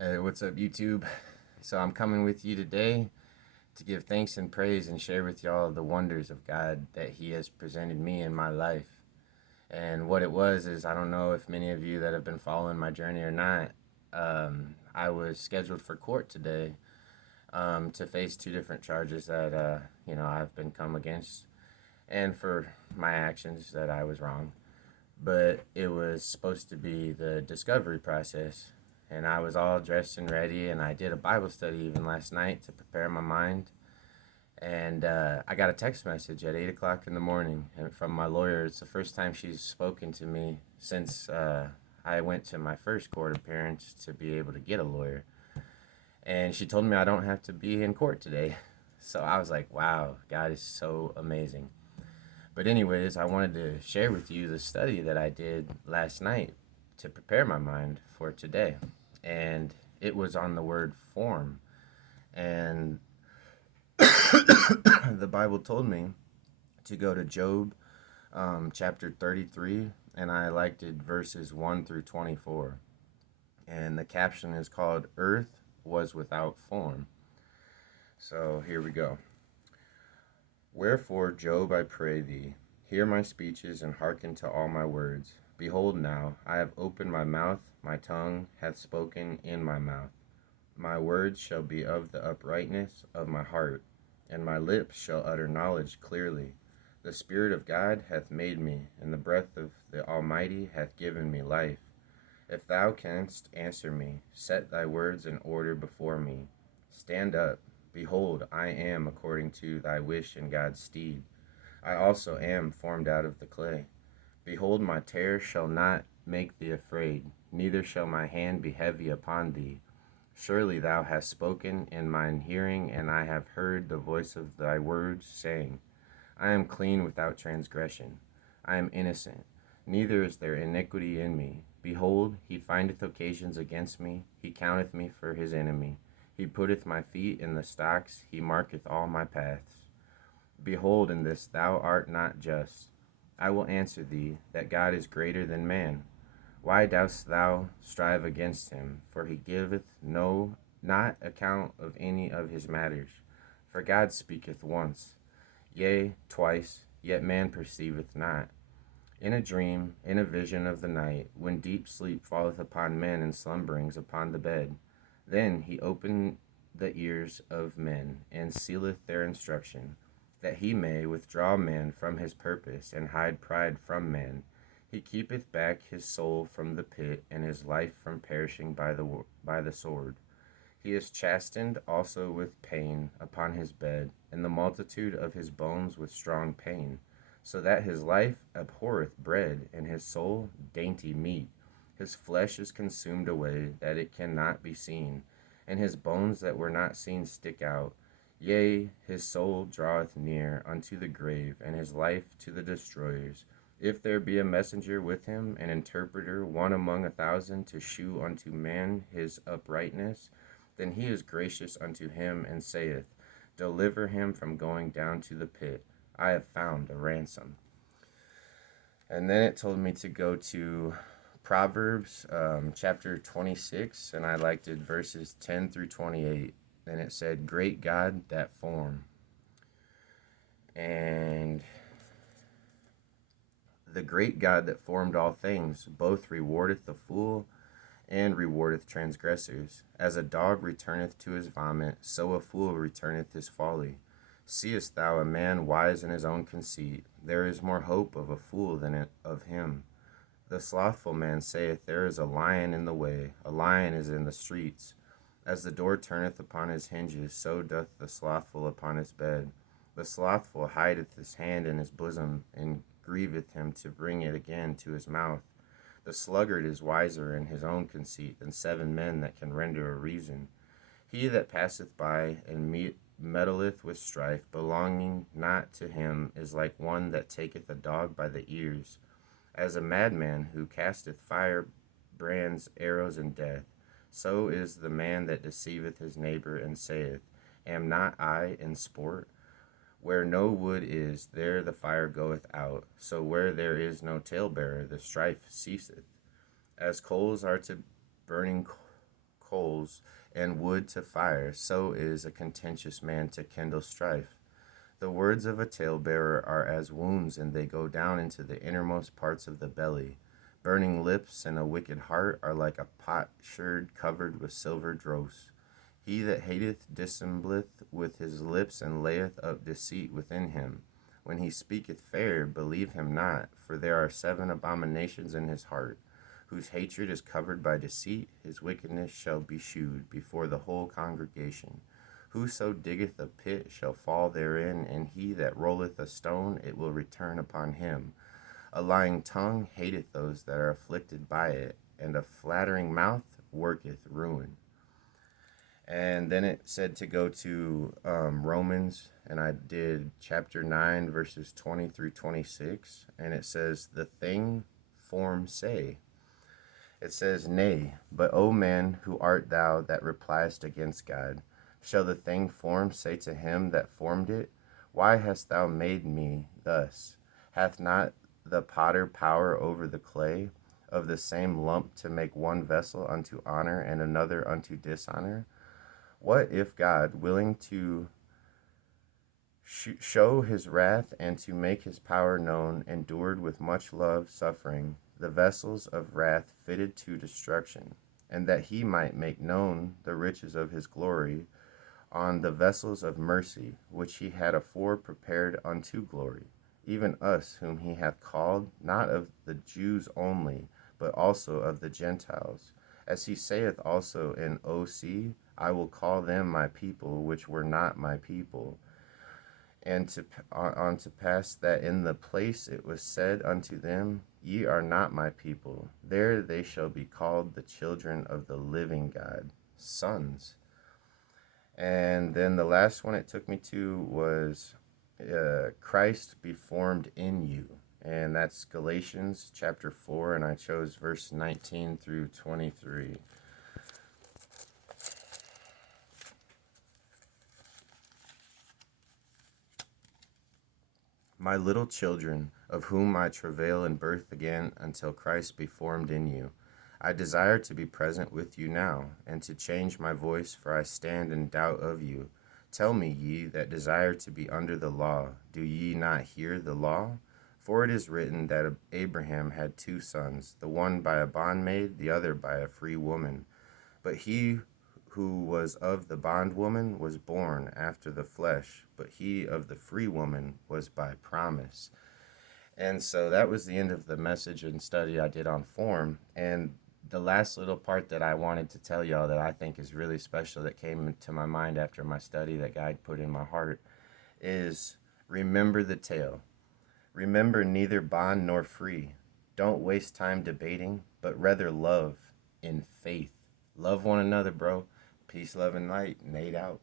Hey, what's up, YouTube? So, I'm coming with you today to give thanks and praise and share with y'all the wonders of God that He has presented me in my life. And what it was is, I don't know if many of you that have been following my journey or not, I was scheduled for court today to face two different charges that, I've been come against and for my actions that I was wrong. But it was supposed to be the discovery process. And I was all dressed and ready, and I did a Bible study even last night to prepare my mind. And I got a text message at 8 o'clock in the morning from my lawyer. It's the first time she's spoken to me since I went to my first court appearance to be able to get a lawyer. And she told me I don't have to be in court today. So I was like, wow, God is so amazing. But anyways, I wanted to share with you the study that I did last night to prepare my mind for today. And it was on the word form. And the Bible told me to go to Job chapter 33, and I liked it verses 1 through 24. And the caption is called Earth Was Without Form. So here we go. Wherefore, Job, I pray thee, hear my speeches and hearken to all my words. Behold, now I have opened my mouth, my tongue hath spoken in my mouth. My words shall be of the uprightness of my heart, and my lips shall utter knowledge clearly. The Spirit of God hath made me, and the breath of the Almighty hath given me life. If thou canst answer me, set thy words in order before me. Stand up. Behold, I am according to thy wish in God's stead. I also am formed out of the clay. Behold, my terror shall not make thee afraid, neither shall my hand be heavy upon thee. Surely thou hast spoken in mine hearing, and I have heard the voice of thy words, saying, I am clean without transgression. I am innocent, neither is there iniquity in me. Behold, he findeth occasions against me, he counteth me for his enemy. He putteth my feet in the stocks, he marketh all my paths. Behold, in this thou art not just. I will answer thee, that God is greater than man. Why dost thou strive against him? For he giveth not account of any of his matters. For God speaketh once, yea, twice, yet man perceiveth not. In a dream, in a vision of the night, when deep sleep falleth upon men and slumberings upon the bed, then he opened the ears of men, and sealeth their instruction, that he may withdraw man from his purpose, and hide pride from man. He keepeth back his soul from the pit, and his life from perishing by the sword. He is chastened also with pain upon his bed, and the multitude of his bones with strong pain, so that his life abhorreth bread, and his soul dainty meat. His flesh is consumed away, that it cannot be seen, and his bones that were not seen stick out. Yea, his soul draweth near unto the grave, and his life to the destroyers. If there be a messenger with him, an interpreter, one among 1,000, to shew unto man his uprightness, then he is gracious unto him, and saith, Deliver him from going down to the pit. I have found a ransom. And then it told me to go to Proverbs chapter 26, and I liked it verses 10 through 28. And it said, Great God that form. And the great God that formed all things, both rewardeth the fool and rewardeth transgressors. As a dog returneth to his vomit, so a fool returneth his folly. Seest thou a man wise in his own conceit? There is more hope of a fool than of him. The slothful man saith, There is a lion in the way, a lion is in the streets. As the door turneth upon his hinges, so doth the slothful upon his bed. The slothful hideth his hand in his bosom, and grieveth him to bring it again to his mouth. The sluggard is wiser in his own conceit than 7 men that can render a reason. He that passeth by and meddleth with strife, belonging not to him, is like one that taketh a dog by the ears. As a madman who casteth firebrands, arrows, and death, so is the man that deceiveth his neighbor, and saith, Am not I in sport? Where no wood is, there the fire goeth out. So where there is no talebearer, the strife ceaseth. As coals are to burning coals and wood to fire, so is a contentious man to kindle strife. The words of a talebearer are as wounds, and they go down into the innermost parts of the belly. Burning lips and a wicked heart are like a potsherd covered with silver dross. He that hateth dissembleth with his lips, and layeth up deceit within him. When he speaketh fair, believe him not, for there are 7 abominations in his heart. Whose hatred is covered by deceit, his wickedness shall be shewed before the whole congregation. Whoso diggeth a pit shall fall therein, and he that rolleth a stone, it will return upon him. A lying tongue hateth those that are afflicted by it, and a flattering mouth worketh ruin. And then it said to go to Romans, and I did chapter 9, verses 20 through 26, and it says, the thing form say. It says, nay, but O man, who art thou that repliest against God? Shall the thing formed say to him that formed it, why hast thou made me thus? Hath not the potter power over the clay, of the same lump to make one vessel unto honor and another unto dishonor? What if God, willing to show his wrath and to make his power known, endured with much love suffering the vessels of wrath fitted to destruction, and that he might make known the riches of his glory on the vessels of mercy, which he had afore prepared unto glory, even us whom he hath called, not of the Jews only, but also of the Gentiles. As he saith also in OC, I will call them my people, which were not my people. And to pass that in the place it was said unto them, ye are not my people, there they shall be called the children of the living God, sons. And then the last one it took me to was Christ be formed in you. And that's Galatians chapter 4, and I chose verse 19 through 23. My little children, of whom I travail in birth again until Christ be formed in you, I desire to be present with you now, and to change my voice, for I stand in doubt of you. Tell me, ye that desire to be under the law, do ye not hear the law? For it is written that Abraham had 2 sons, the one by a bondmaid, the other by a free woman. But he who was of the bondwoman was born after the flesh, but he of the free woman was by promise. And so that was the end of the message and study I did on form. And the last little part that I wanted to tell y'all that I think is really special that came to my mind after my study that God put in my heart is remember the tale. Remember neither bond nor free. Don't waste time debating, but rather love in faith. Love one another, bro. Peace, love, and light. Nate out.